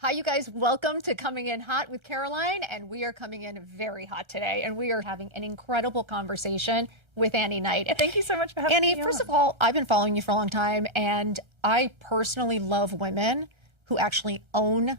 Hi, you guys. Welcome to Coming In Hot with Caroline, and we are coming in very hot today, and we are having an incredible conversation with Annie Knight. Thank you so much for having me Annie, on. first of all, I've been following you for a long time, and I personally love women who actually own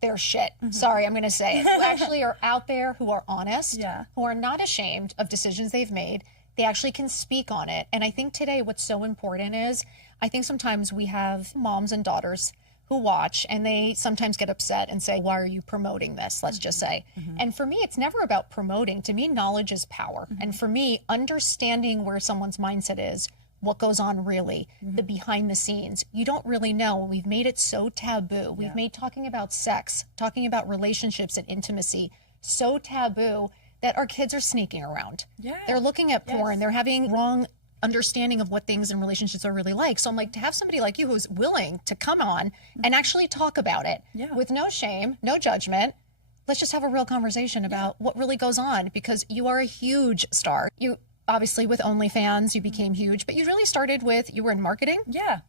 their shit. Sorry, I'm going to say it. Who actually are out there, who are honest, who are not ashamed of decisions they've made. They actually can speak on it. And I think today what's so important is, I think sometimes we have moms and daughters who watch and they sometimes get upset and say, why are you promoting this? Let's just say. And for me, it's never about promoting. To me, knowledge is power. And for me, understanding where someone's mindset is, what goes on really, the behind the scenes, you don't really know. We've made it so taboo. We've made talking about sex, talking about relationships and intimacy so taboo that our kids are sneaking around. They're looking at porn. They're having wrong understanding of what things in relationships are really like. So I'm like, to have somebody like you who's willing to come on and actually talk about it with no shame, no judgment. Let's just have a real conversation about what really goes on, because you are a huge star. You obviously with OnlyFans, you became huge, but you really started with, you were in marketing.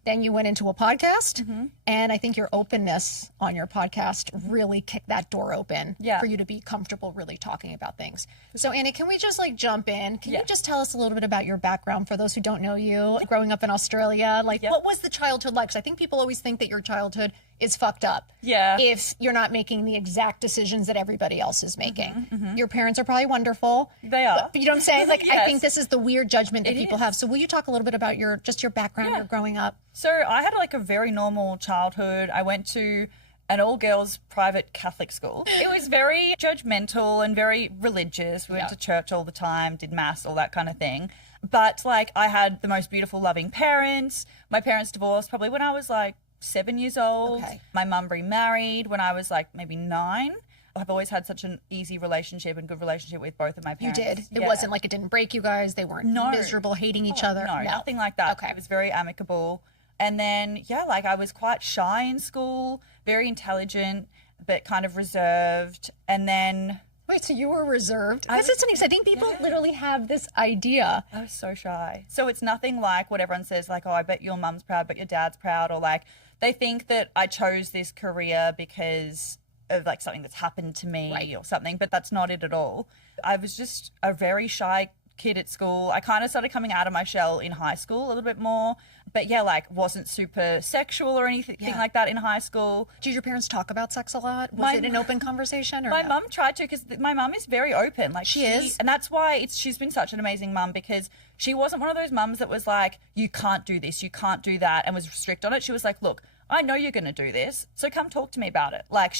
Then you went into a podcast. And I think your openness on your podcast really kicked that door open for you to be comfortable really talking about things. So Annie, can we just like jump in? Can you just tell us a little bit about your background for those who don't know you? Growing up in Australia, like what was the childhood like? 'Cause I think people always think that your childhood is fucked up if you're not making the exact decisions that everybody else is making. Your parents are probably wonderful. They are. But you know what I'm saying? Like, I think this is the weird judgment that people have. So will you talk a little bit about your background, your growing up? So I had like a very normal childhood. I went to an all-girls private Catholic school. It was very judgmental and very religious. We went to church all the time, did mass, all that kind of thing. But like, I had the most beautiful, loving parents. My parents divorced probably when I was like 7 years old. My mum remarried when I was like maybe 9. I've always had such an easy relationship and good relationship with both of my parents. You did. It wasn't like it didn't break you guys. They weren't miserable, hating each other. No, nothing like that. It was very amicable. And then, like I was quite shy in school, very intelligent, but kind of reserved. And then... Wait, so you were reserved? I think people literally have this idea. I was so shy. So it's nothing like what everyone says, like, oh, I bet your mum's proud, but your dad's proud. Or like, they think that I chose this career because of like something that's happened to me or something, but that's not it at all. I was just a very shy kid at school. I kind of started coming out of my shell in high school a little bit more, but like wasn't super sexual or anything like that in high school. Did your parents talk about sex a lot? Was it an open conversation? Or my mum tried to, because my mum is very open. Like she is, and that's why she's been such an amazing mum, because she wasn't one of those mums that was like, you can't do this, you can't do that, and was strict on it. She was like, look, I know you're going to do this, so come talk to me about it. Like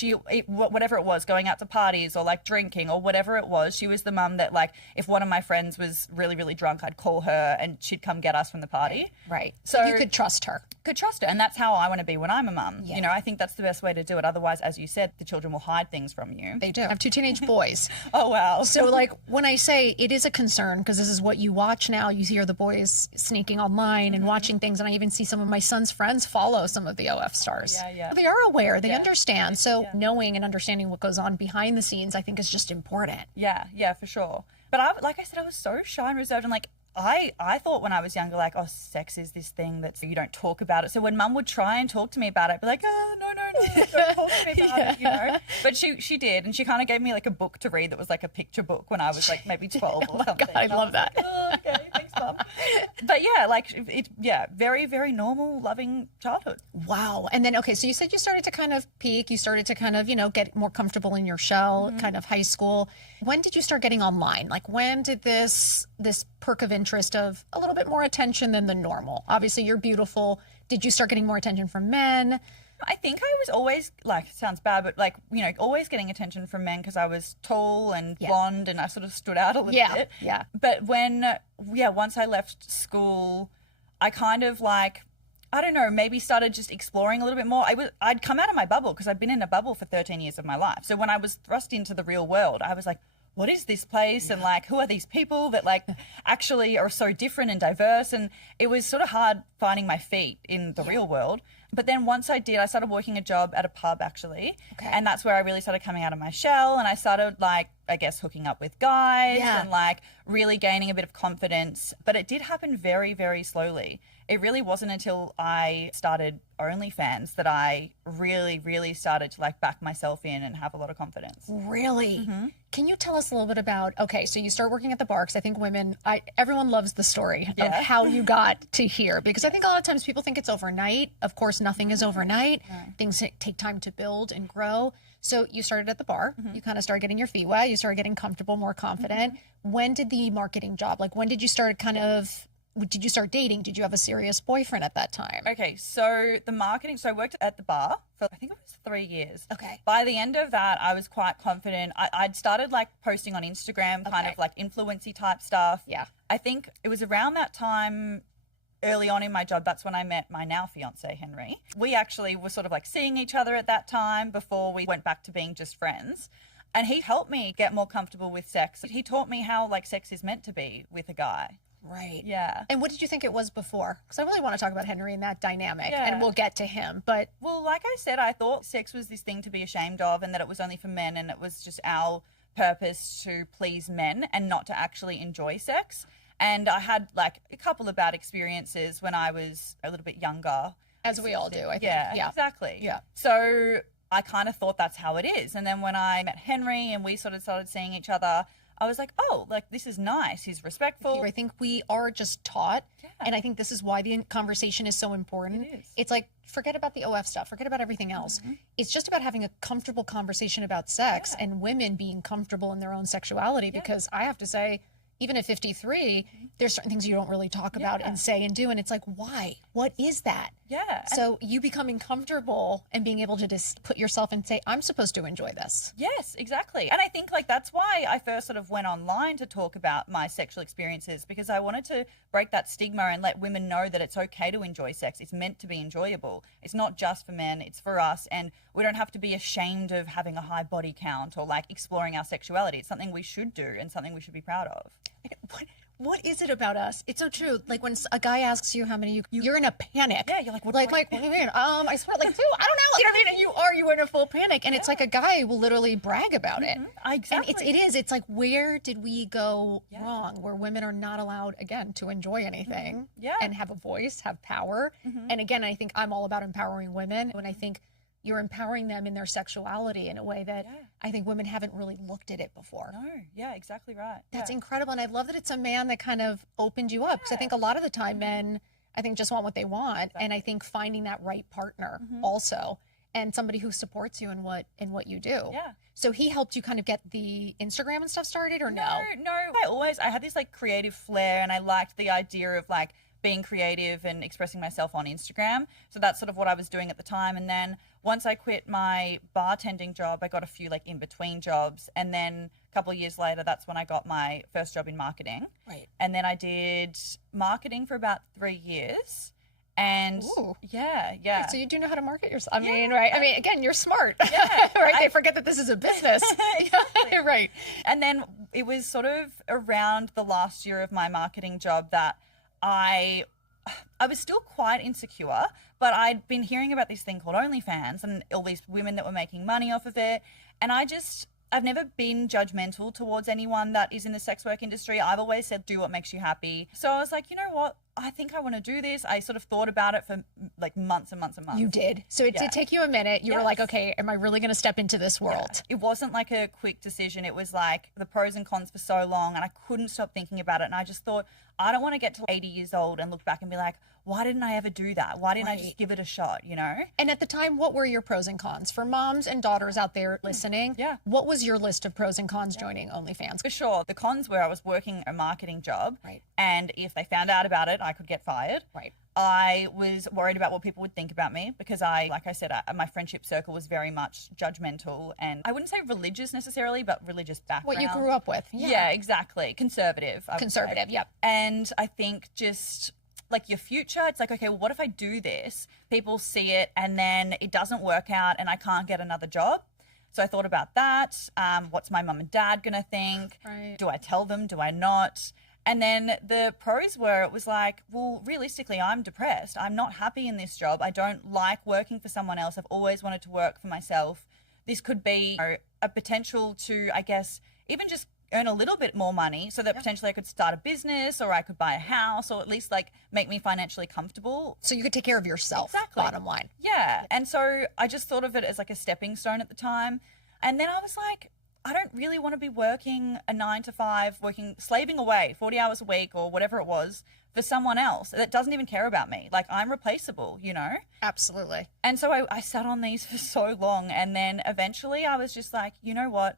whatever it was, going out to parties or like drinking or whatever it was, she was the mum that like, if one of my friends was really, really drunk, I'd call her and she'd come get us from the party. So you could trust her. And that's how I want to be when I'm a mum. You know, I think that's the best way to do it. Otherwise, as you said, the children will hide things from you. They do. I have 2 teenage boys. Oh, wow. So like when I say it is a concern, because this is what you watch now, you hear the boys sneaking online and watching things. And I even see some of my son's friends follow some of the OF stars. They are aware. They understand. So knowing and understanding what goes on behind the scenes, I think is just important. Yeah, for sure. But like I said, I was so shy and reserved, and like, I thought when I was younger, like, oh, sex is this thing that you don't talk about it. So when mum would try and talk to me about it, I'd be like, oh, no, don't talk to me about it, you know. But she did, and she kind of gave me like a book to read that was like a picture book when I was like maybe 12 or something. God, I love that. Like, oh, okay, thanks, mum. But very, very normal, loving childhood. Wow. And then, okay, so you said you started to kind of peak, you started to kind of, get more comfortable in your shell, kind of high school. When did you start getting online? Like, when did this perk of interest of a little bit more attention than the normal? Obviously, you're beautiful. Did you start getting more attention from men? I think I was always, like, it sounds bad, but like, always getting attention from men because I was tall and blonde and I sort of stood out a little bit. But once I left school, I kind of like, I don't know, maybe started just exploring a little bit more. I'd come out of my bubble because I'd been in a bubble for 13 years of my life. So when I was thrust into the real world, I was like, what is this place? And like, who are these people that like actually are so different and diverse? And it was sort of hard finding my feet in the real world. But then once I did, I started working a job at a pub actually. And that's where I really started coming out of my shell. And I started like I guess, hooking up with guys and like really gaining a bit of confidence. But it did happen very, very slowly. It really wasn't until I started OnlyFans that I really, really started to like back myself in and have a lot of confidence. Really? Mm-hmm. Can you tell us a little bit about, okay, so you start working at the bar, because I think everyone loves the story of how you got to here, because I think a lot of times people think it's overnight. Of course, nothing is overnight. Things take time to build and grow. So you started at the bar, you kind of started getting your feet wet, you started getting comfortable, more confident. When did the marketing job, like when did you start did you start dating? Did you have a serious boyfriend at that time? Okay, so the marketing, so I worked at the bar for, I think it was 3 years. Okay. By the end of that, I was quite confident. I'd started like posting on Instagram, kind of like influency type stuff. Yeah. I think it was around that time, early on in my job, that's when I met my now fiance, Henry. We actually were sort of like seeing each other at that time before we went back to being just friends. And he helped me get more comfortable with sex. He taught me how like sex is meant to be with a guy. Right. Yeah. And what did you think it was before? Because I really want to talk about Henry and that dynamic, and we'll get to him. But well, like I said, I thought sex was this thing to be ashamed of, and that it was only for men, and it was just our purpose to please men and not to actually enjoy sex. And I had like a couple of bad experiences when I was a little bit younger. As we all do, I think. Yeah, exactly. Yeah. So I kind of thought that's how it is. And then when I met Henry and we sort of started seeing each other, I was like, oh, like this is nice. He's respectful. I think we are just taught. And I think this is why the conversation is so important. It is. It's like, forget about the OF stuff. Forget about everything else. It's just about having a comfortable conversation about sex and women being comfortable in their own sexuality. Because I have to say, even at 53, there's certain things you don't really talk about and say and do. And it's like, why? What is that? Yeah. So you becoming comfortable and being able to just put yourself and say, I'm supposed to enjoy this. Yes, exactly. And I think like that's why I first sort of went online to talk about my sexual experiences, because I wanted to break that stigma and let women know that it's okay to enjoy sex. It's meant to be enjoyable. It's not just for men, it's for us. And we don't have to be ashamed of having a high body count or like exploring our sexuality. It's something we should do and something we should be proud of. What is it about us? It's so true. Like when a guy asks you how many you're in a panic. Yeah, you're like, what do you mean? I swear, like 2. I don't know. You know what I mean? And you are in a full panic, and it's like a guy will literally brag about it. Exactly. And it's like, where did we go wrong? Where women are not allowed again to enjoy anything, and have a voice, have power. And again, I think I'm all about empowering women, and I think you're empowering them in their sexuality in a way that I think women haven't really looked at it before. No, yeah, exactly right. That's incredible. And I love that it's a man that kind of opened you up. Because I think a lot of the time men, I think, just want what they want. Exactly. And I think finding that right partner also, and somebody who supports you in what you do. Yeah. So he helped you kind of get the Instagram and stuff started, or no? No, I had this like creative flair, and I liked the idea of like being creative and expressing myself on Instagram. So that's sort of what I was doing at the time. And then once I quit my bartending job, I got a few like in between jobs. And then a couple of years later, that's when I got my first job in marketing. Right. And then I did marketing for about 3 years. And yeah. So you do know how to market yourself. I mean, right. I mean, again, you're smart. Yeah. Right. They forget that this is a business. Exactly. Right. And then it was sort of around the last year of my marketing job that I was still quite insecure, but I'd been hearing about this thing called OnlyFans and all these women that were making money off of it. And I've never been judgmental towards anyone that is in the sex work industry. I've always said, do what makes you happy. So I was like, you know what? I think I want to do this. I sort of thought about it for like months and months and months. You did. So it did take you a minute. You were like, okay, am I really going to step into this world? Yeah. It wasn't like a quick decision. It was like the pros and cons for so long, and I couldn't stop thinking about it. And I just thought, I don't want to get to 80 years old and look back and be like, why didn't I ever do that? Why didn't I just give it a shot, you know? And at the time, what were your pros and cons? For moms and daughters out there listening, what was your list of pros and cons joining OnlyFans? For sure. The cons were I was working a marketing job, right, and if they found out about it, I could get fired. Right. I was worried about what people would think about me because like I said, my friendship circle was very much judgmental, and I wouldn't say religious necessarily, but religious background. What you grew up with. Yeah, exactly. Conservative. Conservative, yep. And I think just like your future, it's like, okay, well, what if I do this? People see it and then it doesn't work out and I can't get another job. So I thought about that. What's my mum and dad going to think? Right. Do I tell them? Do I not? And then the pros were, it was like, well, realistically, I'm depressed. I'm not happy in this job. I don't like working for someone else. I've always wanted to work for myself. This could be a potential to, I guess, even just earn a little bit more money so that potentially I could start a business, or I could buy a house, or at least like make me financially comfortable. So you could take care of yourself, bottom line. Yeah. And so I just thought of it as like a stepping stone at the time. And then I was like, I don't really want to be working a 9 to 5, slaving away 40 hours a week or whatever it was for someone else that doesn't even care about me. Like, I'm replaceable, you know? Absolutely. And so I sat on these for so long. And then eventually I was just like, you know what?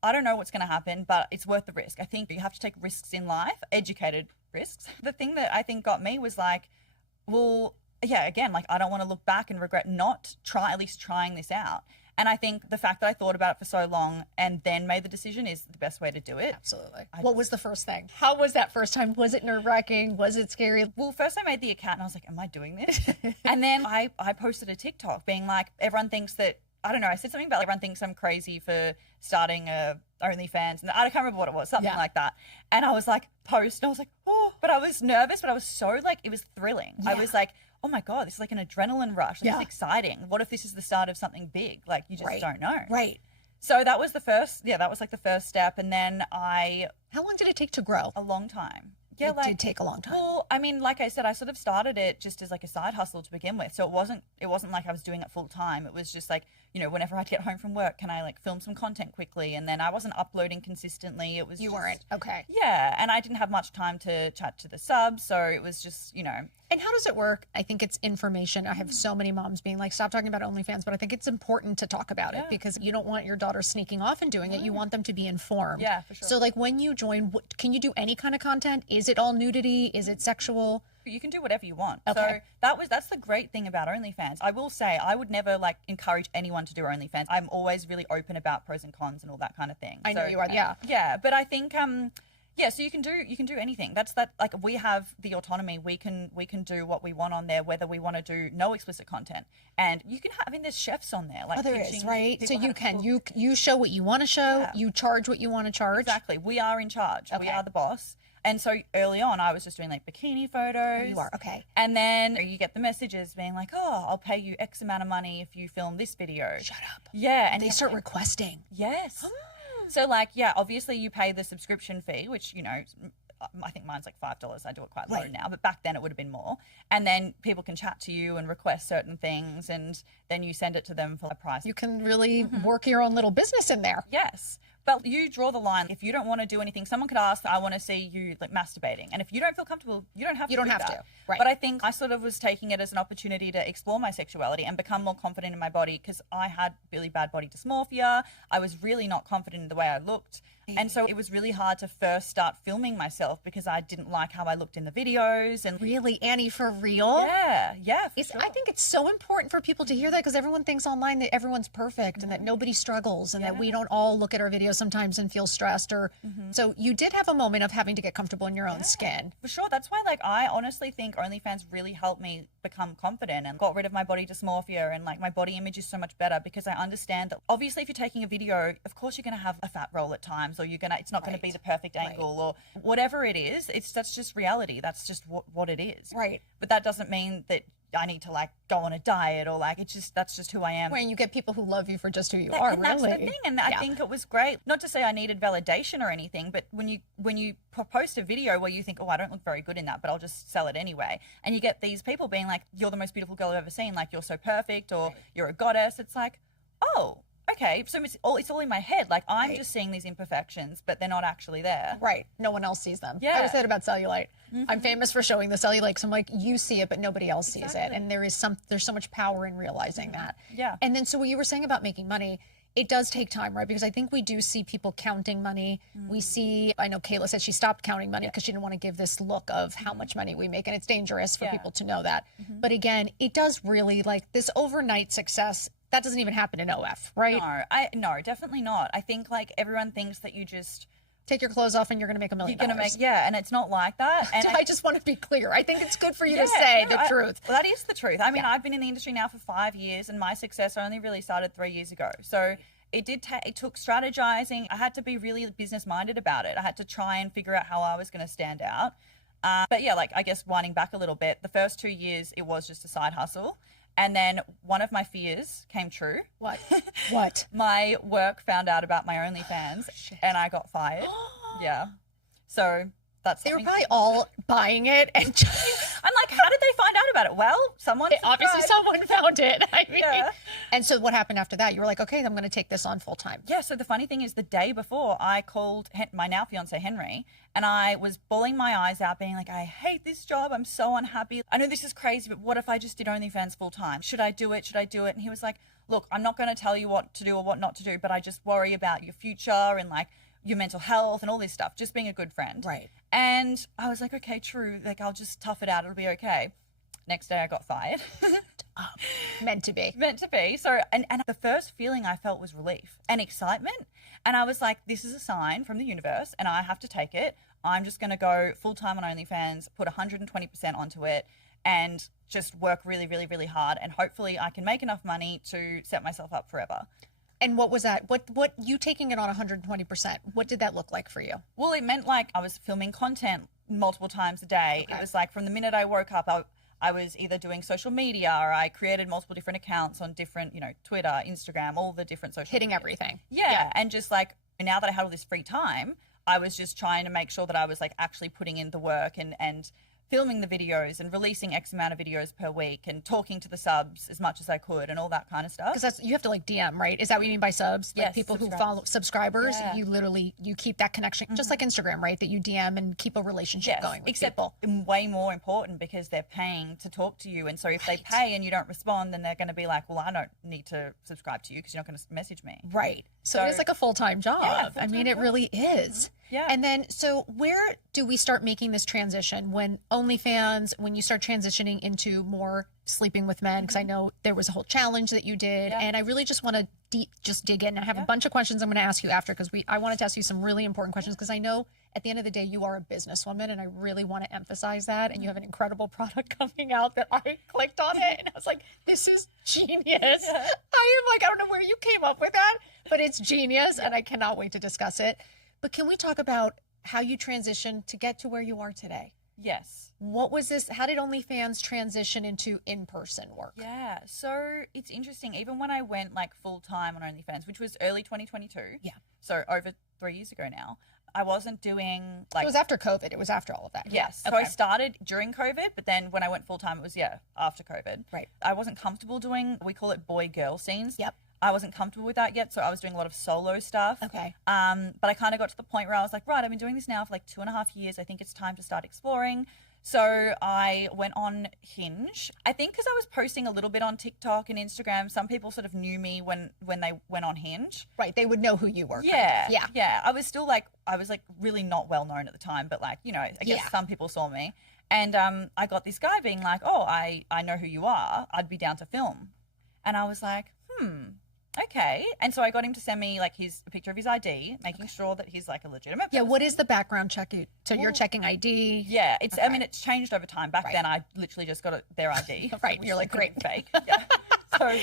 I don't know what's going to happen, but it's worth the risk. I think you have to take risks in life, educated risks. The thing that I think got me was like, well, yeah, again, like, I don't want to look back and regret not at least trying this out. And I think the fact that I thought about it for so long and then made the decision is the best way to do it. Absolutely. What was the first thing? How was that first time? Was it nerve-wracking? Was it scary? Well, first I made the account and I was like, am I doing this? And then I posted a TikTok being like, everyone thinks that, I don't know, I said something about everyone thinks I'm crazy for starting a OnlyFans. And I can't remember what it was, something like that. And I was like, and I was like, oh, but I was nervous, but I was so like, it was thrilling. I was like, oh my God, this is like an adrenaline rush. This is exciting. What if this is the start of something big? Like, you just don't know. Right. So that was the first, that was like the first step. And then How long did it take to grow? A long time. Yeah, it did take a long time. Well, I mean, like I said, I sort of started it just as like a side hustle to begin with. So it wasn't like I was doing it full time. It was just like, you know, whenever I'd get home from work, can I like film some content quickly? And then I wasn't uploading consistently. It was weren't. Okay. Yeah. And I didn't have much time to chat to the subs. So it was just, you know. And how does it work? I think it's information. I have so many moms being like, stop talking about OnlyFans, but I think it's important to talk about it because you don't want your daughter sneaking off and doing it. You want them to be informed. Yeah, for sure. So like when you join, can you do any kind of content? Is it all nudity? Is it sexual? You can do whatever you want. Okay. So that's the great thing about OnlyFans. I will say I would never like encourage anyone to do OnlyFans. I'm always really open about pros and cons and all that kind of thing. I know you are. Yeah. Yeah, but I think so you can do anything. That's like we have the autonomy. We can do what we want on there, whether we want to do no explicit content. And you can have, I mean, there's chefs on there. Like there is, right? So you show what you want to show. Yeah. You charge what you want to charge. Exactly. We are in charge. Okay. We are the boss. And so early on, I was just doing like bikini photos. Oh, you are, okay. And then you get the messages being like, oh, I'll pay you X amount of money if you film this video. Shut up. Yeah. And they start requesting. Yes. So like, yeah, obviously you pay the subscription fee, which, you know, I think mine's like $5. I do it quite low now, but back then it would have been more. And then people can chat to you and request certain things, and then you send it to them for a price. You can really work your own little business in there. Yes. But you draw the line. If you don't want to do anything, someone could ask, I want to see you like masturbating. And if you don't feel comfortable, you don't have to. Right. But I think I sort of was taking it as an opportunity to explore my sexuality and become more confident in my body, because I had really bad body dysmorphia. I was really not confident in the way I looked. And so it was really hard to first start filming myself because I didn't like how I looked in the videos. And really, Annie, for real? Yeah, for sure. I think it's so important for people to hear that, because everyone thinks online that everyone's perfect and that nobody struggles and that we don't all look at our videos sometimes and feel stressed. Or so you did have a moment of having to get comfortable in your own skin. For sure. That's why, like, I honestly think OnlyFans really helped me become confident and got rid of my body dysmorphia, and like my body image is so much better because I understand that obviously if you're taking a video, of course you're going to have a fat roll at times, or it's not going to be the perfect angle or whatever it is. That's just reality. That's just what it is. Right. But that doesn't mean that I need to like go on a diet or like, that's just who I am. When you get people who love you for just who you are, and that's the thing. And I think it was great. Not to say I needed validation or anything, but when you post a video where you think, oh, I don't look very good in that, but I'll just sell it anyway. And you get these people being like, you're the most beautiful girl I've ever seen. Like, you're so perfect, or you're a goddess. It's like, oh, okay, so it's all in my head. Like, I'm just seeing these imperfections, but they're not actually there. Right. No one else sees them. Yeah. I always said about cellulite. I'm famous for showing the cellulite, because I'm like, you see it, but nobody else sees it. And there's so much power in realizing that. Yeah. And then, so what you were saying about making money, it does take time, right? Because I think we do see people counting money. We see, I know Kayla said she stopped counting money because she didn't want to give this look of how much money we make. And it's dangerous for people to know that. But again, it does really, like, this overnight success, that doesn't even happen in OF, right? No, definitely not. I think like everyone thinks that you just take your clothes off and you're going to make $1 million. You're going to make, and it's not like that. And I just want to be clear. I think it's good for you to say the truth. Well, that is the truth. I mean, I've been in the industry now for 5 years, and my success only really started 3 years ago. So it took strategizing. I had to be really business minded about it. I had to try and figure out how I was going to stand out. But yeah, like, I guess winding back a little bit, the first 2 years, it was just a side hustle. And then one of my fears came true. What? What? My work found out about my OnlyFans and I got fired. Yeah. So that's they were probably all buying it and I'm like, how did they find out about it? Well, obviously someone found it. I mean, and so what happened after that? You were like, okay, I'm going to take this on full time. Yeah. So the funny thing is, the day before, I called my now fiance Henry, and I was bawling my eyes out, being like, I hate this job. I'm so unhappy. I know this is crazy, but what if I just did OnlyFans full time? Should I do it? Should I do it? And he was like, look, I'm not going to tell you what to do or what not to do, but I just worry about your future and like your mental health and all this stuff, just being a good friend. Right. And I was like, okay, true. Like, I'll just tough it out. It'll be okay. Next day I got fired. Meant to be. Meant to be. So, and the first feeling I felt was relief and excitement. And I was like, this is a sign from the universe and I have to take it. I'm just going to go full time on OnlyFans, put 120% onto it and just work really, really, really hard. And hopefully I can make enough money to set myself up forever. And what was that? What you taking it on 120%? What did that look like for you? Well, it meant like I was filming content multiple times a day. Okay. It was like from the minute I woke up, I was either doing social media or I created multiple different accounts on different, Twitter, Instagram, all the different social Hitting medias. Everything. Yeah. And just like now that I had all this free time, I was just trying to make sure that I was like actually putting in the work and filming the videos and releasing X amount of videos per week and talking to the subs as much as I could and all that kind of stuff. Because you have to like DM, right? Is that what you mean by subs? Yes, like people who follow subscribers, you keep that connection, just like Instagram, right? That you DM and keep a relationship going with people. Way more important because they're paying to talk to you. And so if they pay and you don't respond, then they're going to be like, well, I don't need to subscribe to you because you're not going to message me. Right. So it is like a full-time job. Yeah, I mean, it really is. Yeah. And then, so where do we start making this transition when OnlyFans, when you start transitioning into more sleeping with men? Because I know there was a whole challenge that you did. And I really just want to just dig in. I have a bunch of questions I'm going to ask you after because I wanted to ask you some really important questions because I know at the end of the day, you are a businesswoman and I really want to emphasize that. And you have an incredible product coming out that I clicked on it and I was like, this is genius. I am like, I don't know where you came up with that, but it's genius and I cannot wait to discuss it. But can we talk about how you transitioned to get to where you are today? Yes. What was this? How did OnlyFans transition into in-person work? Yeah. So it's interesting. Even when I went like full time on OnlyFans, which was early 2022. Yeah. So over 3 years ago now, I wasn't doing like. It was after COVID. It was after all of that. Yes. Okay. So I started during COVID, but then when I went full time, it was after COVID. Right. I wasn't comfortable doing, we call it boy-girl scenes. Yep. I wasn't comfortable with that yet, so I was doing a lot of solo stuff. Okay. But I kind of got to the point where I was like, right, I've been doing this now for like 2.5 years. I think it's time to start exploring. So I went on Hinge. I think because I was posting a little bit on TikTok and Instagram, some people sort of knew me when they went on Hinge. Right. They would know who you were. Yeah. Kind of. Yeah. Yeah. I was really not well known at the time, but like, I guess some people saw me. And I got this guy being like, oh, I know who you are. I'd be down to film. And I was like, okay. And so I got him to send me like a picture of his ID, making sure that he's like a legitimate person. Yeah. What is the background check? So you're checking ID? Yeah. It's changed over time. Back then I literally just got their ID. Right. You're like, great. Fake. Yeah. So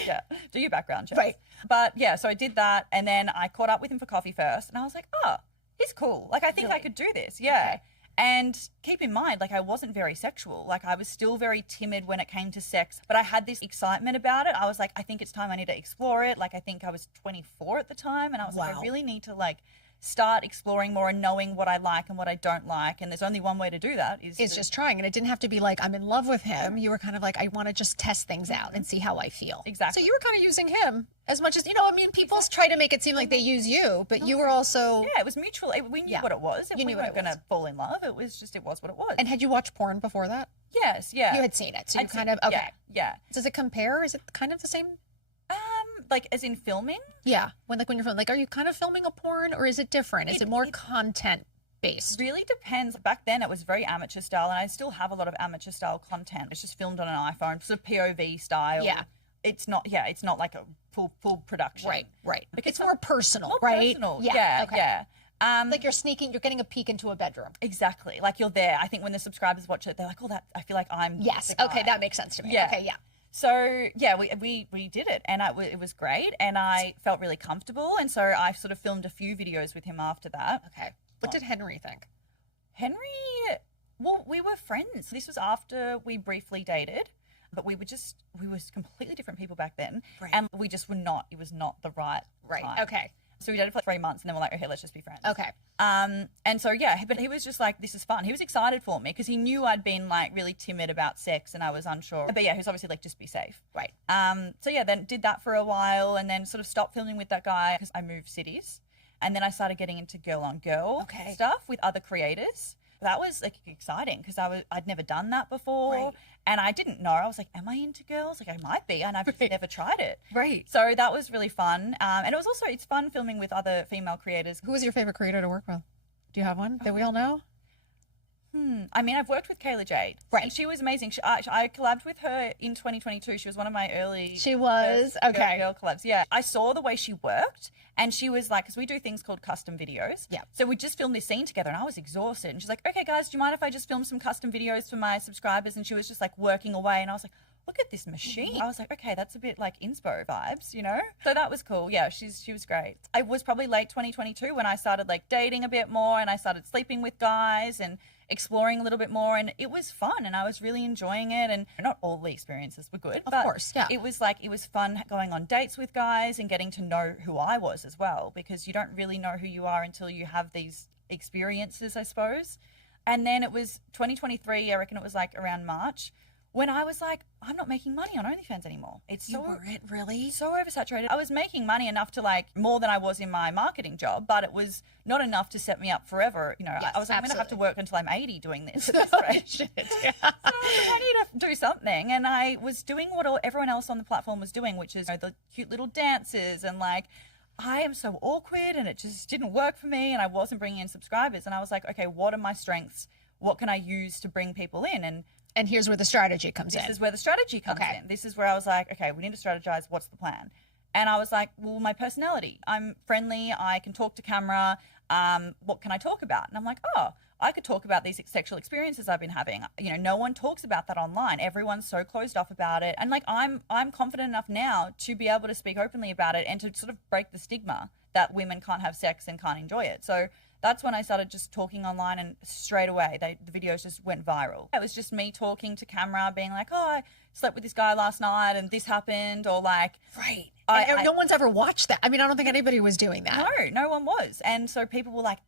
do your background check. Right. But so I did that. And then I caught up with him for coffee first. And I was like, oh, he's cool. Like, I think I could do this. Yeah. Okay. And keep in mind, like, I wasn't very sexual. Like, I was still very timid when it came to sex, but I had this excitement about it. I was like, I think it's time I need to explore it. Like, I think I was 24 at the time. And I was like, I really need to, like, start exploring more and knowing what I like and what I don't like. And there's only one way to do that is just trying. And it didn't have to be like, I'm in love with him. You were kind of like, I want to just test things out and see how I feel. Exactly. So you were kind of using him as much as, people try to make it seem like they use you, but you were also. Yeah, it was mutual. We knew what it was. We weren't going to fall in love. It was what it was. And had you watched porn before that? Yes, yeah. You had seen it. So you kind of, okay. Yeah. Does it compare? Is it kind of the same? Like as in filming? Yeah. When you're filming, like, are you kind of filming a porn or is it different? Is it more content based? Really depends. Back then it was very amateur style and I still have a lot of amateur style content. It's just filmed on an iPhone, sort of POV style. Yeah. It's not like a full production. Right. Because it's more personal, more right? Personal. Yeah. Okay. Yeah. Like you're getting a peek into a bedroom. Exactly. Like you're there. I think when the subscribers watch it, they're like, oh, I feel like I'm. Yes. the guy. Okay. That makes sense to me. Yeah. Okay. Yeah. So, we did it and it was great and I felt really comfortable. And so I sort of filmed a few videos with him after that. Okay. What did Henry think? Henry, well, we were friends. This was after we briefly dated. But we were completely different people back then. Right. And we just were not, it was not the right time. Okay. So we dated for like 3 months and then we're like, okay, let's just be friends. Okay. And so, yeah, but he was just like, this is fun. He was excited for me because he knew I'd been like really timid about sex and I was unsure. But yeah, he was obviously like, just be safe. Right. So yeah, then did that for a while and then sort of stopped filming with that guy because I moved cities. And then I started getting into girl on girl stuff with other creators. That was like exciting because I'd never done that before. Right. And I didn't know. I was like, am I into girls? Like I might be, and I've never tried it. Right. So that was really fun. And it was also, it's fun filming with other female creators. Who was your favorite creator to work with? Do you have one that we all know? I mean, I've worked with Kayla Jade. Right. And she was amazing. I collabed with her in 2022. She was one of my early... She was? Okay. Girl collabs. Yeah. I saw the way she worked and she was like, because we do things called custom videos. Yeah. So we just filmed this scene together and I was exhausted. And she's like, okay, guys, do you mind if I just film some custom videos for my subscribers? And she was just like working away. And I was like, look at this machine. I was like, okay, that's a bit like inspo vibes, you know? So that was cool. Yeah, she was great. I was probably late 2022 when I started like dating a bit more and I started sleeping with guys and exploring a little bit more, and it was fun and I was really enjoying it. And not all the experiences were good, of course, yeah. It was fun going on dates with guys and getting to know who I was as well, because you don't really know who you are until you have these experiences, I suppose. And then it was 2023, I reckon it was like around March, when I was like, I'm not making money on OnlyFans anymore. You weren't really? So oversaturated. I was making money enough to like more than I was in my marketing job, but it was not enough to set me up forever. You know, yes, I was like, I'm going to have to work until I'm 80 doing this at this rate. Yeah. So I need to do something. And I was doing what everyone else on the platform was doing, which is, you know, the cute little dances and like, I am so awkward and it just didn't work for me and I wasn't bringing in subscribers. And I was like, okay, what are my strengths? What can I use to bring people in? And here's where the strategy comes in. This is where the strategy comes in. This is where I was like, okay, we need to strategize. What's the plan? And I was like, well, my personality. I'm friendly. I can talk to camera. What can I talk about? And I'm like, oh, I could talk about these sexual experiences I've been having. You know, no one talks about that online. Everyone's so closed off about it. And like, I'm confident enough now to be able to speak openly about it and to sort of break the stigma that women can't have sex and can't enjoy it. So that's when I started just talking online, and straight away the videos just went viral. It was just me talking to camera, being like, oh, I slept with this guy last night and this happened, or like... Right. No one's ever watched that. I mean, I don't think anybody was doing that. No one was. And so people were like,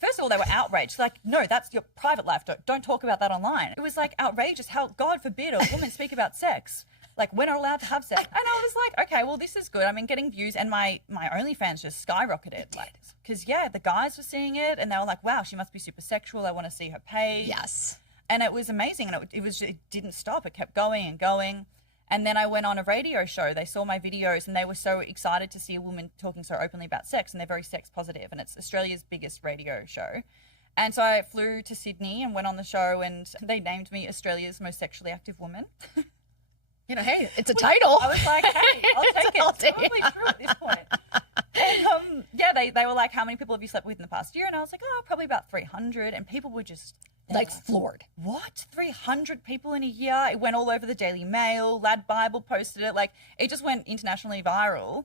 first of all, they were outraged. Like, no, that's your private life. Don't talk about that online. It was like outrageous how, God forbid, a woman speak about sex. Like, we're not allowed to have sex. And I was like, okay, well, this is good. I mean, getting views, and my OnlyFans just skyrocketed. Like, because, yeah, the guys were seeing it and they were like, wow, she must be super sexual. I want to see her page. Yes. And it was amazing. And it didn't stop. It kept going and going. And then I went on a radio show. They saw my videos and they were so excited to see a woman talking so openly about sex, and they're very sex positive. And it's Australia's biggest radio show. And so I flew to Sydney and went on the show, and they named me Australia's most sexually active woman. You know, hey, it's a title. I was like, hey, I'll take it. It's totally true at this point. And, yeah, they were like, how many people have you slept with in the past year? And I was like, oh, probably about 300. And people were just... like floored. What? 300 people in a year? It went all over the Daily Mail. Lad Bible posted it. Like, it just went internationally viral.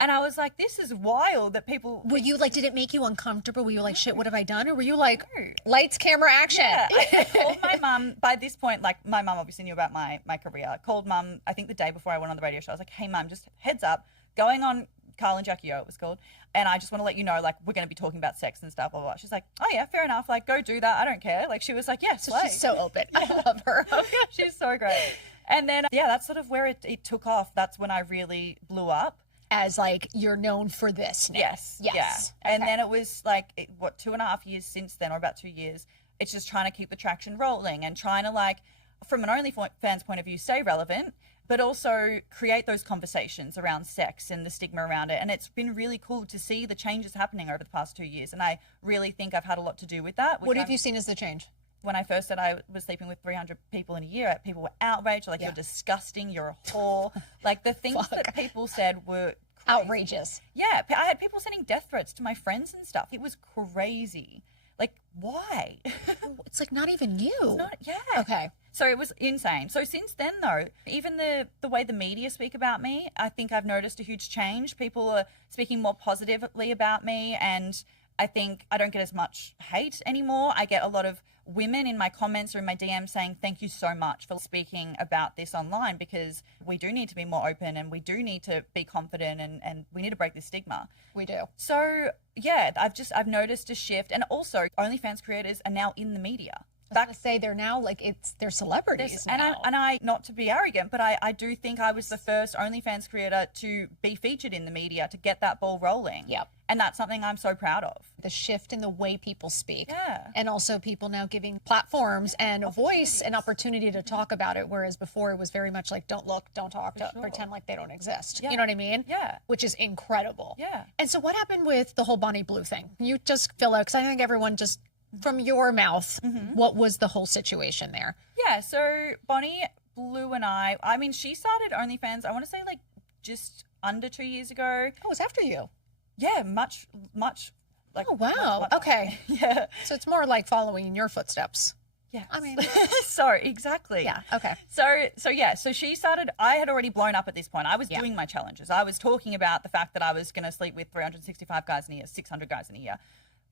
And I was like, this is wild that people... Were you like, did it make you uncomfortable? Were you like, shit, what have I done? Or were you like, lights, camera, action? Yeah, I called my mum. By this point, like, my mum obviously knew about my career. I called mum, I think the day before I went on the radio show. I was like, hey, mum, just heads up, going on Carl and Jackie O, it was called. And I just want to let you know, like, we're going to be talking about sex and stuff, blah, blah, blah. She's like, oh, yeah, fair enough. Like, go do that. I don't care. Like, she was like, yes, yeah, she's so open. Yeah. I love her. She's so great. And then, yeah, that's sort of where it took off. That's when I really blew up. As like, you're known for this now. Yes. Yeah. Okay. And then it was like, 2.5 years since then, or about 2 years, it's just trying to keep the traction rolling and trying to, like, from an OnlyFans point of view, stay relevant, but also create those conversations around sex and the stigma around it. And it's been really cool to see the changes happening over the past 2 years. And I really think I've had a lot to do with that. What have you seen as the change? When I first said I was sleeping with 300 people in a year, people were outraged, like, you're disgusting, you're a whore. Like, the things that people said were crazy. Outrageous. Yeah, I had people sending death threats to my friends and stuff. It was crazy. Like, why? It's like not even you. It's not, yeah. Okay. So it was insane. So since then, though, even the way the media speak about me, I think I've noticed a huge change. People are speaking more positively about me, and I think I don't get as much hate anymore. I get a lot of women in my comments or in my DMs saying, thank you so much for speaking about this online, because we do need to be more open and we do need to be confident and we need to break this stigma. We do. So yeah, I've noticed a shift. And also OnlyFans creators are now in the media. I was going to say they're now they're celebrities now. And I, not to be arrogant, but I do think I was the first OnlyFans creator to be featured in the media, to get that ball rolling. Yep. And that's something I'm so proud of. The shift in the way people speak. Yeah. And also people now giving platforms and a voice and opportunity to talk about it, whereas before it was very much like, don't look, don't talk, pretend like they don't exist. Yeah. You know what I mean? Yeah. Which is incredible. Yeah. And so what happened with the whole Bonnie Blue thing? You just fill out, because I think everyone just, from your mouth, what was the whole situation there? Yeah, so Bonnie Blue and I mean, she started OnlyFans, I want to say just under 2 years ago. Oh, it was after you. Yeah, much. Oh, wow. Much okay. Yeah. So it's more like following in your footsteps. Yeah. I mean. Sorry, exactly. Yeah, okay. So she started, I had already blown up at this point. I was doing my challenges. I was talking about the fact that I was going to sleep with 365 guys in a year, 600 guys in a year.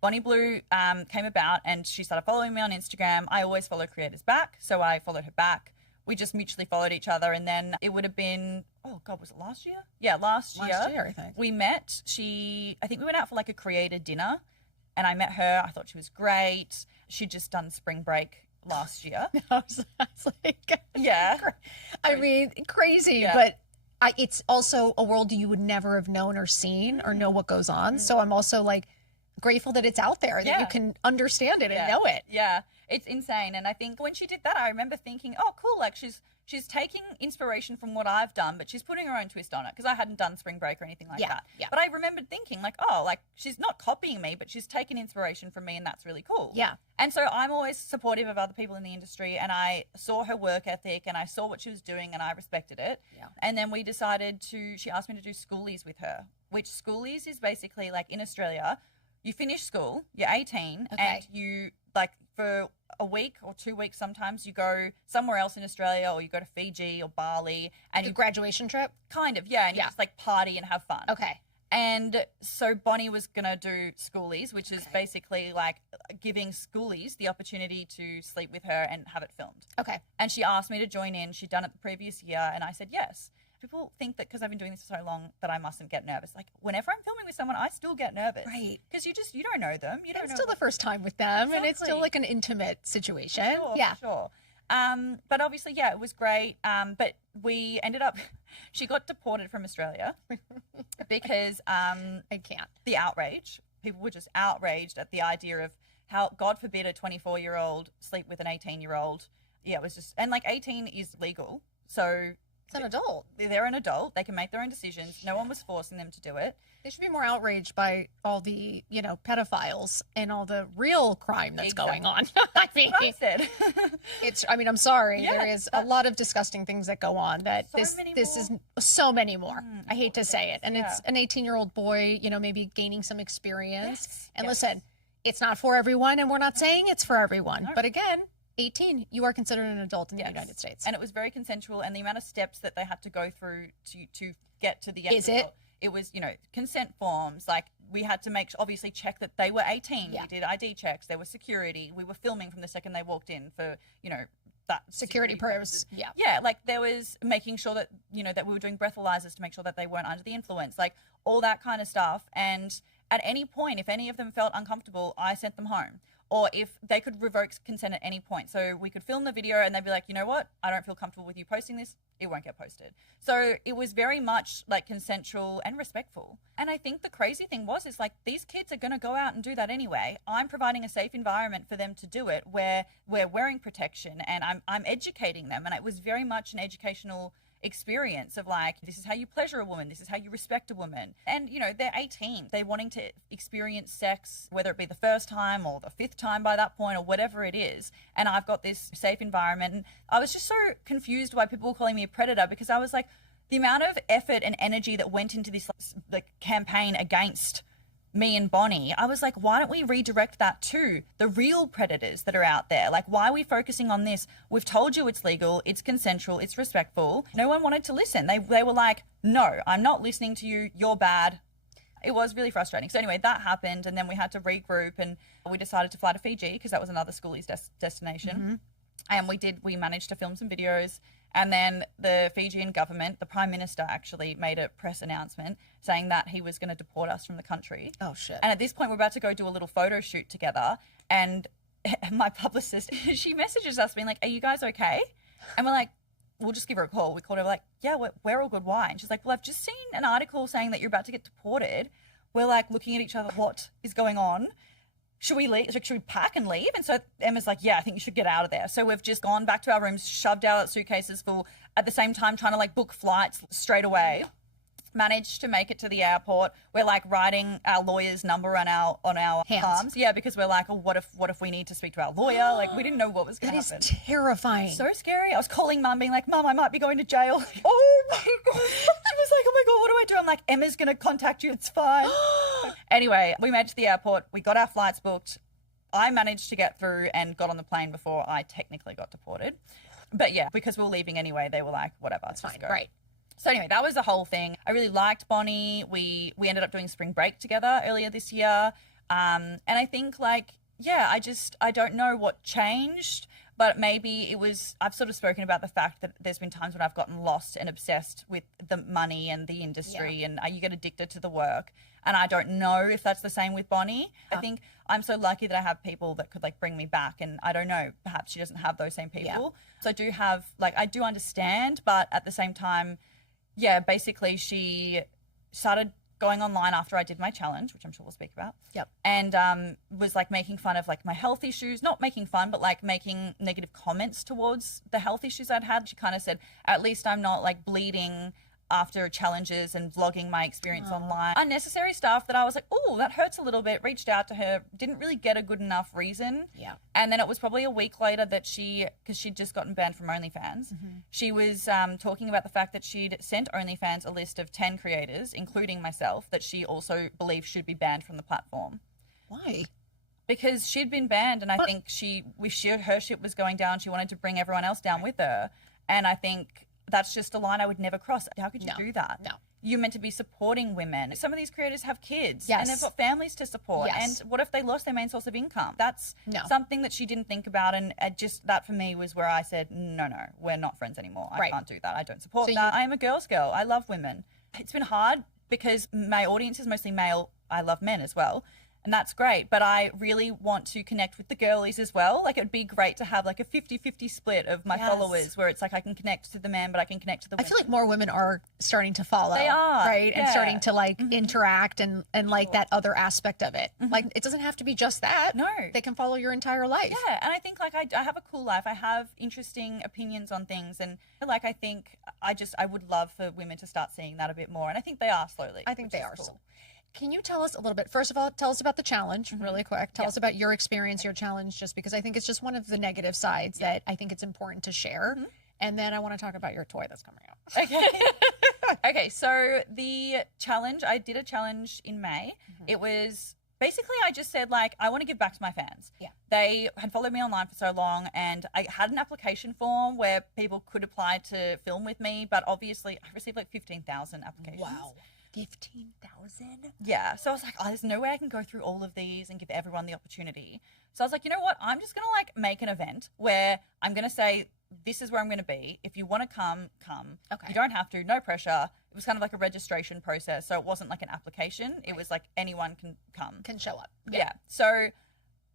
Bonnie Blue came about and she started following me on Instagram. I always follow creators back, so I followed her back. We just mutually followed each other, and then it would have been, oh God, was it last year? Yeah, last year, I think. We met. I think we went out for a creator dinner, and I met her. I thought she was great. She'd just done spring break last year. I was like, yeah. I mean, crazy, but it's also a world you would never have known or seen or know what goes on. So I'm also grateful that it's out there, that you can understand it and know it. Yeah, it's insane. And I think when she did that, I remember thinking, oh, cool, she's taking inspiration from what I've done, but she's putting her own twist on it, because I hadn't done spring break or anything like that. Yeah. But I remembered thinking she's not copying me, but she's taking inspiration from me, and that's really cool. Yeah. And so I'm always supportive of other people in the industry, and I saw her work ethic and I saw what she was doing and I respected it. Yeah. And then we decided she asked me to do Schoolies with her, which Schoolies is basically in Australia, you finish school, you're 18, and you, for a week or 2 weeks sometimes, you go somewhere else in Australia, or you go to Fiji or Bali. And a graduation trip? Kind of, yeah. And you just party and have fun. Okay. And so Bonnie was going to do Schoolies, which is basically giving Schoolies the opportunity to sleep with her and have it filmed. Okay. And she asked me to join in. She'd done it the previous year, and I said yes. People think that because I've been doing this for so long that I mustn't get nervous. Whenever I'm filming with someone, I still get nervous. Right. Because you don't know them. It's still the first time with them, and it's still an intimate situation. For sure. But obviously, it was great. But we ended up, she got deported from Australia because I can't. The outrage. People were just outraged at the idea of how, God forbid, a 24-year-old sleep with an 18-year-old. Yeah, it was just, and 18 is legal. So it's an adult. They're an adult. They can make their own decisions. No one was forcing them to do it. They should be more outraged by all the, pedophiles and all the real crime that's going on. I said. I'm sorry. There is a lot of disgusting things that go on that this is so many more. I hate to say it. And it's an 18-year-old boy, maybe gaining some experience. Yes. And listen, it's not for everyone, and we're not saying it's for everyone. No. But again, 18, you are considered an adult in the United States. And it was very consensual, and the amount of steps that they had to go through to get to the end. Is it? It was, consent forms. We had to obviously check that they were 18. Yeah. We did ID checks. There was security. We were filming from the second they walked in for, that security purposes. Yeah. Yeah. There was making sure that, that we were doing breathalyzers to make sure that they weren't under the influence, all that kind of stuff. And at any point, if any of them felt uncomfortable, I sent them home. Or if they could revoke consent at any point. So we could film the video and they'd be like, you know what? I don't feel comfortable with you posting this. It won't get posted. So it was very much consensual and respectful. And I think the crazy thing is these kids are going to go out and do that anyway. I'm providing a safe environment for them to do it, where we're wearing protection and I'm educating them. And it was very much an educational experience of this is how you pleasure a woman, this is how you respect a woman. And they're 18, they're wanting to experience sex, whether it be the first time or the fifth time by that point or whatever it is. And I've got this safe environment. And I was just so confused why people were calling me a predator, because I was the amount of effort and energy that went into this campaign against me and Bonnie, I was why don't we redirect that to the real predators that are out there? Why are we focusing on this? We've told you it's legal, it's consensual, it's respectful. No one wanted to listen. They were no, I'm not listening to you. You're bad. It was really frustrating. So anyway, that happened, and then we had to regroup, and we decided to fly to Fiji because that was another Schoolies destination. And we managed to film some videos. And then the Fijian government, the Prime Minister actually made a press announcement saying that he was going to deport us from the country. Oh, shit. And at this point, we're about to go do a little photo shoot together. And my publicist, she messages us being like, are you guys okay? And we're like, we'll just give her a call. We called her like, yeah, we're all good. Why? And she's like, well, I've just seen an article saying that you're about to get deported. We're like looking at each other, what is going on? Should we leave? Should we pack and leave? And so Emma's like, yeah, I think you should get out of there. So we've just gone back to our rooms, shoved our suitcases full, at the same time trying to like book flights straight away. Managed to make it to the airport. We're like writing our lawyer's number on our arms. Yeah, because we're like, oh, what if we need to speak to our lawyer? Like, we didn't know what was going to happen. That is terrifying. So scary. I was calling Mum being like, Mum, I might be going to jail. Oh my God. She was like, oh my God, what do I do? I'm like, Emma's going to contact you. It's fine. Anyway, we made it to the airport. We got our flights booked. I managed to get through and got on the plane before I technically got deported. But yeah, because we were leaving anyway, they were like, whatever, it's fine. Right. So anyway, that was the whole thing. I really liked Bonnie. We ended up doing spring break together earlier this year. And I think like, yeah, I don't know what changed, but maybe it was, I've sort of spoken about the fact that there's been times when I've gotten lost and obsessed with the money and the industry and you get addicted to the work. And I don't know if that's the same with Bonnie. I think I'm so lucky that I have people that could like bring me back, and I don't know, perhaps she doesn't have those same people. So I do have, like, I do understand, but at the same time, yeah, basically she started going online after I did my challenge, which I'm sure we'll speak about. Yep. And was like making fun of like my health issues, not making fun, but like making negative comments towards the health issues I'd had. She kind of said, at least I'm not like bleeding after challenges and vlogging my experience online. Unnecessary stuff that I was like, oh, that hurts a little bit. Reached out to her, didn't really get a good enough reason. Yeah. And then it was probably a week later that because she'd just gotten banned from OnlyFans, she was talking about the fact that she'd sent OnlyFans a list of 10 creators, including myself, that she also believed should be banned from the platform. Why? Because she'd been banned, and I think her shit was going down. She wanted to bring everyone else down with her. And I think that's just a line I would never cross. How could you do that? No. You're meant to be supporting women. Some of these creators have kids and they've got families to support. Yes. And what if they lost their main source of income? That's something that she didn't think about. And just that for me was where I said, no, we're not friends anymore. I can't do that. I don't support that. I am a girl's girl. I love women. It's been hard because my audience is mostly male. I love men as well. And that's great, but I really want to connect with the girlies as well. Like, it'd be great to have like a 50-50 split of my followers where it's like I can connect to the men, but I can connect to the women. I feel like more women are starting to follow. They are. Right? And starting to like interact and like that other aspect of it. Like, it doesn't have to be just that. No. They can follow your entire life. Yeah, and I think like I have a cool life. I have interesting opinions on things, and like I think I would love for women to start seeing that a bit more, and I think they are slowly. I think they are. Cool. Can you tell us a little bit, first of all, tell us about the challenge really quick. Tell us about your experience, your challenge, just because I think it's just one of the negative sides that I think it's important to share. And then I want to talk about your toy that's coming out. Okay. Okay, so the challenge, I did a challenge in May. It was basically, I just said like, I want to give back to my fans. Yeah. They had followed me online for so long, and I had an application form where people could apply to film with me, but obviously I received like 15,000 applications. Wow. 15,000? Yeah. So I was like, oh, there's no way I can go through all of these and give everyone the opportunity. So I was like, you know what? I'm just going to like make an event where I'm going to say, this is where I'm going to be. If you want to come, come. Okay. You don't have to, no pressure. It was kind of like a registration process. So it wasn't like an application. It was like anyone can come. Can show up. Yeah. So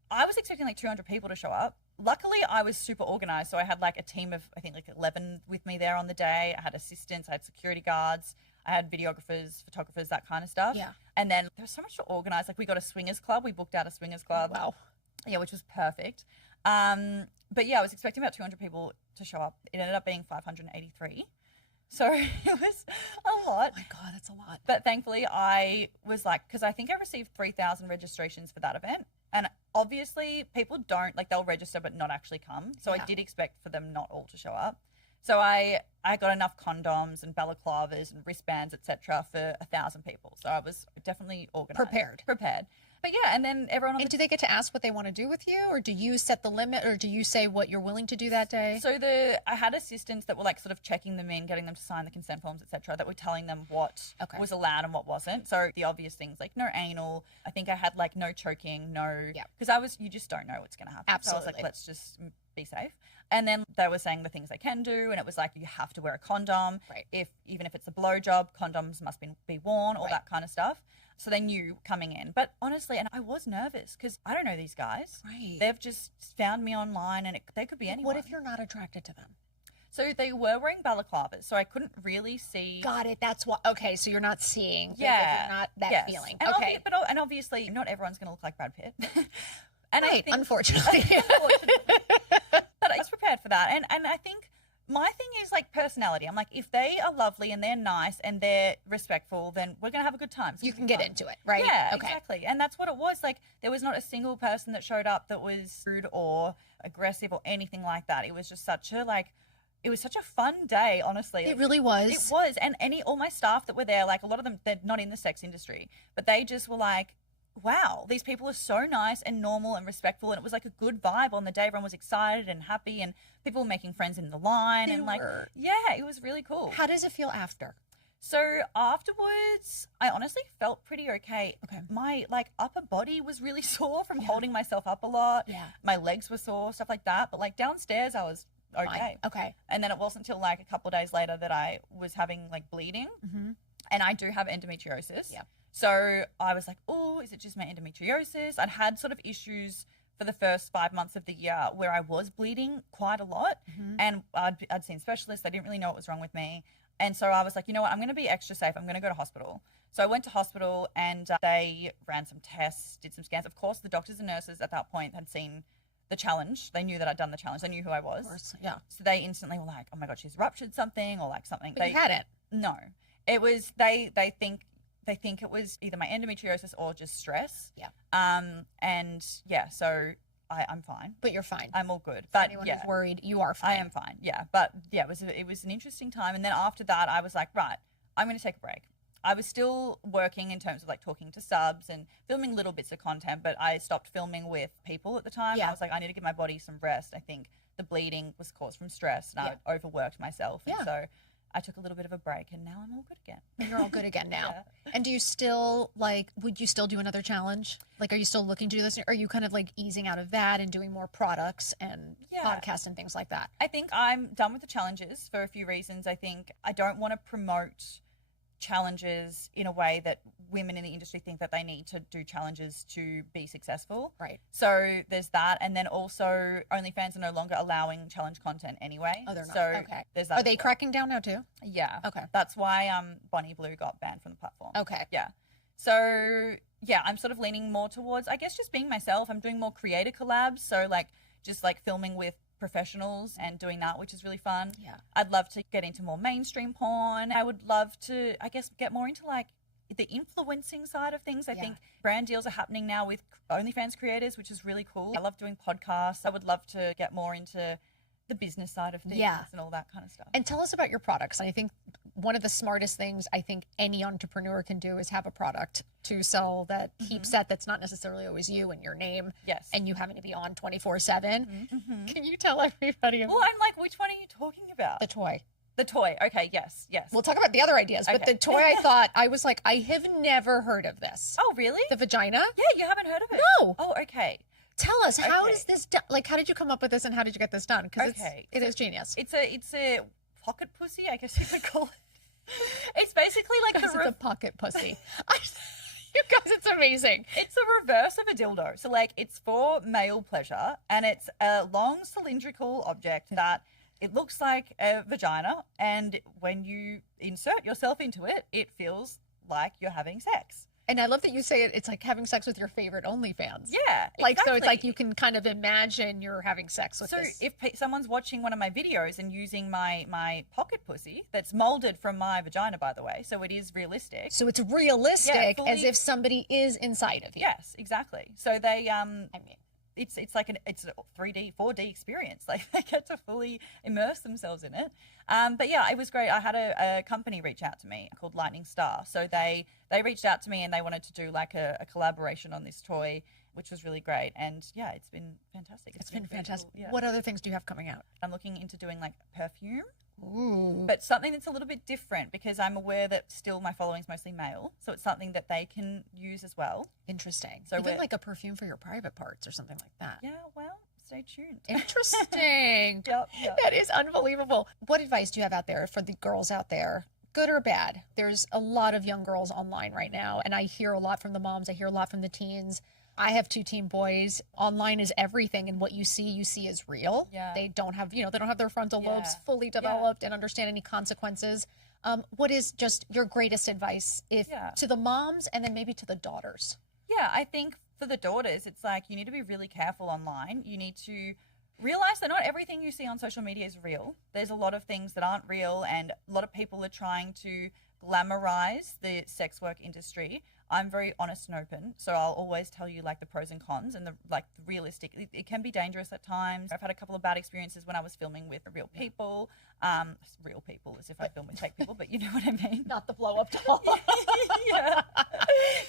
I was expecting like 200 people to show up. Luckily, I was super organized. So I had like a team of, I think like 11 with me there on the day. I had assistants, I had security guards. I had videographers, photographers, that kind of stuff. Yeah. And then there was so much to organize. Like, we got a swingers club. We booked out a swingers club. Wow. Yeah, which was perfect. But yeah, I was expecting about 200 people to show up. It ended up being 583. So it was a lot. Oh my God, that's a lot. But thankfully I was like, because I think I received 3,000 registrations for that event. And obviously people don't, like, they'll register but not actually come. So I did expect for them not all to show up. So I got enough condoms and balaclavas and wristbands, etc., for 1,000 people. So I was definitely organized. Prepared. But But yeah, and then everyone... And do they get to ask what they want to do with you? Or do you set the limit? Or do you say what you're willing to do that day? So I had assistants that were like sort of checking them in, getting them to sign the consent forms, etc., that were telling them what was allowed and what wasn't. So the obvious things like no anal. I think I had like no choking, no... Yeah. Because you just don't know what's going to happen. Absolutely. So I was like, let's just be safe. And then they were saying the things they can do, and it was like you have to wear a condom. Right. Even if it's a blowjob, condoms must be worn, all that kind of stuff. So they knew coming in. But honestly, and I was nervous because I don't know these guys. Right. They've just found me online, and they could be anyone. What if you're not attracted to them? So they were wearing balaclavas, so I couldn't really see. Got it. That's what. Okay, so you're not seeing. Yeah. You're not that feeling. And okay. And obviously, not everyone's going to look like Brad Pitt. And right. Unfortunately. But I was prepared for that, and I think. My thing is like personality. I'm like, if they are lovely and they're nice and they're respectful, then we're going to have a good time. So you can get into it, right? Yeah, exactly. And that's what it was. Like, there was not a single person that showed up that was rude or aggressive or anything like that. It was just it was such a fun day, honestly. It really was. It was. And all my staff that were there, like a lot of them, they're not in the sex industry, but they just were like, wow, these people are so nice and normal and respectful. And it was like a good vibe on the day. Everyone was excited and happy, and people were making friends in the line. Yeah, it was really cool. How does it feel after? So afterwards, I honestly felt pretty okay. My upper body was really sore from holding myself up a lot. Yeah. My legs were sore, stuff like that. But like downstairs, I was okay. Fine. Okay. And then it wasn't until like a couple of days later that I was having like bleeding. Mm-hmm. And I do have endometriosis. Yeah. So I was like, oh, is it just my endometriosis? I'd had sort of issues for the first 5 months of the year where I was bleeding quite a lot. Mm-hmm. And I'd seen specialists. They didn't really know what was wrong with me. And so I was like, you know what? I'm going to be extra safe. I'm going to go to hospital. So I went to hospital, and they ran some tests, did some scans. Of course, the doctors and nurses at that point had seen the challenge. They knew that I'd done the challenge. They knew who I was. Of course, yeah. So they instantly were like, oh my God, she's ruptured something or like something. But you hadn't. No. It was, they think it was either my endometriosis or just stress. Yeah. And yeah, so I'm fine. But you're fine. I'm all good. But anyone who's worried, you are fine. I am fine. Yeah. But yeah, it was an interesting time. And then after that, I was like, right, I'm going to take a break. I was still working in terms of like talking to subs and filming little bits of content, but I stopped filming with people at the time. Yeah. I was like, I need to give my body some rest. I think the bleeding was caused from stress, and I overworked myself. And so I took a little bit of a break, and now I'm all good again. And you're all good again now. Yeah. And do you still would you still do another challenge? Like, are you still looking to do this? Or are you kind of like easing out of that and doing more products and podcasts and things like that? I think I'm done with the challenges for a few reasons. I think I don't want to promote challenges in a way that women in the industry think that they need to do challenges to be successful. Right. So there's that. And then also OnlyFans are no longer allowing challenge content anyway. Oh, they're not. So okay. There's that. Are they cracking down now too? Yeah. Okay. That's why Bonnie Blue got banned from the platform. Okay. Yeah. So yeah, I'm sort of leaning more towards, I guess, just being myself. I'm doing more creator collabs. So like just like filming with professionals and doing that, which is really fun. Yeah. I'd love to get into more mainstream porn. I would love to, I guess, get more into like the influencing side of things. I think brand deals are happening now with OnlyFans creators, which is really cool. I love doing podcasts. I would love to get more into the business side of things and all that kind of stuff. And tell us about your products. And I think one of the smartest things I think any entrepreneur can do is have a product to sell that keeps that's not necessarily always you and your name. Yes. And you having to be on 24/7. Mm-hmm. Can you tell everybody about Well, I'm like, which one are you talking about? the toy? The toy. Okay, yes. We'll talk about the other ideas, but the toy I was like, I have never heard of this. Oh, really? The vagina? Yeah, you haven't heard of it? No. Oh, okay. Tell us, how is this done? Like, how did you come up with this and how did you get this done? Because it is genius. It's a pocket pussy, I guess you could call it. It's basically like it's a pocket pussy. You guys, it's amazing. It's a reverse of a dildo. So like it's for male pleasure, and it's a long cylindrical object that it looks like a vagina, and when you insert yourself into it, it feels like you're having sex. And I love that you say it's like having sex with your favorite OnlyFans. Yeah, like so it's like you can kind of imagine you're having sex with this. So if someone's watching one of my videos and using my pocket pussy, that's molded from my vagina, by the way, so it is realistic. So it's realistic, as if somebody is inside of you. Yes, exactly. So they it's like it's a 3D, 4D experience. Like they get to fully immerse themselves in it. But yeah, it was great. I had a company reach out to me called Lightning Star. So they reached out to me and they wanted to do like a collaboration on this toy, which was really great. And yeah, it's been fantastic. It's been fantastic. Cool. Yeah. What other things do you have coming out? I'm looking into doing like perfume. Ooh. But something that's a little bit different, because I'm aware that still my following's mostly male. So it's something that they can use as well. Interesting. So even like a perfume for your private parts or something like that. Yeah, well, stay tuned. Interesting. Yep. That is unbelievable. What advice do you have out there for the girls out there? Good or bad? There's a lot of young girls online right now, and I hear a lot from the moms. I hear a lot from the teens. I have 2 teen boys. Online is everything, and what you see is real. Yeah. They don't have, they don't have their frontal lobes fully developed and understand any consequences. What is just your greatest advice to the moms and then maybe to the daughters? Yeah, I think for the daughters, it's like you need to be really careful online. You need to realize that not everything you see on social media is real. There's a lot of things that aren't real, and a lot of people are trying to glamorize the sex work industry. I'm very honest and open, so I'll always tell you like the pros and cons and the realistic. It can be dangerous at times. I've had a couple of bad experiences when I was filming with real people. Real people, as if I film with fake people, but you know what I mean. Not the blow up doll. Yeah.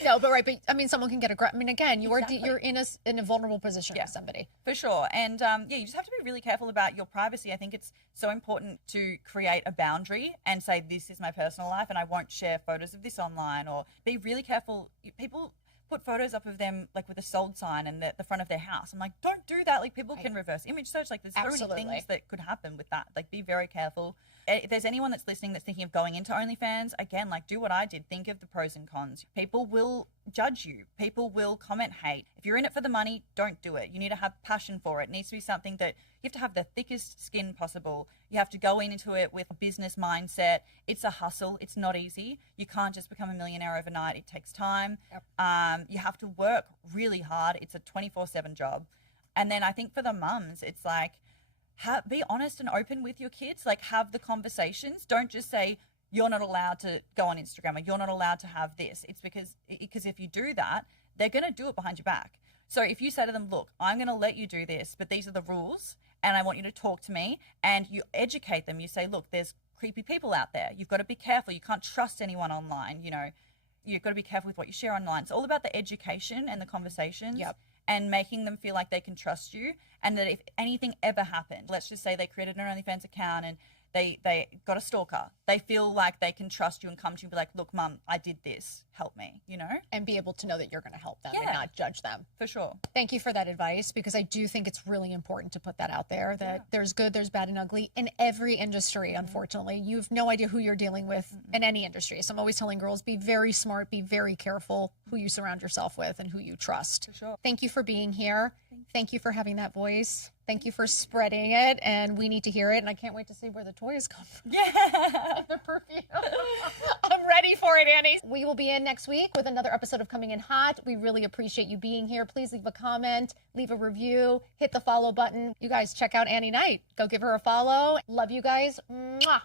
No, but I mean, someone can get again, you're in a vulnerable position with somebody. For sure. And you just have to be really careful about your privacy. I think it's so important to create a boundary and say, this is my personal life and I won't share photos of this online, or be really careful. People put photos up of them like with a sold sign and the front of their house. I'm like, don't do that. Like people can reverse image search. Like there's so many things that could happen with that. Like be very careful. If there's anyone that's listening that's thinking of going into OnlyFans, again, like do what I did. Think of the pros and cons. People will judge you. People will comment hate. If you're in it for the money, don't do it. You need to have passion for it. It needs to be something that you have to have the thickest skin possible. You have to go into it with a business mindset. It's a hustle. It's not easy. You can't just become a millionaire overnight. It takes time. Yep. You have to work really hard. It's a 24/7 job. And then I think for the mums, it's like, be honest and open with your kids. Like have the conversations. Don't just say, you're not allowed to go on Instagram or you're not allowed to have this. It's because if you do that, they're going to do it behind your back. So if you say to them, look, I'm going to let you do this, but these are the rules and I want you to talk to me, and you educate them. You say, look, there's creepy people out there. You've got to be careful. You can't trust anyone online. You've got to be careful with what you share online. It's all about the education and the conversations. Yep. And making them feel like they can trust you, and that if anything ever happened, let's just say they created an OnlyFans account and they got a stalker, they feel like they can trust you and come to you and be like, look, Mum, I did this, help me, And be able to know that you're going to help them and not judge them. For sure. Thank you for that advice, because I do think it's really important to put that out there, that there's good, there's bad and ugly in every industry, unfortunately. You have no idea who you're dealing with in any industry. So I'm always telling girls, be very smart, be very careful who you surround yourself with and who you trust. For sure. Thank you for being here. Thank you for having that voice. Thank you for spreading it, and we need to hear it, and I can't wait to see where the toys come from. Yeah. The perfume. I'm ready for it, Annie. We will be in next week with another episode of Coming in Hot. We really appreciate you being here. Please leave a comment, leave a review, hit the follow button. You guys check out Annie Knight. Go give her a follow. Love you guys. Mwah.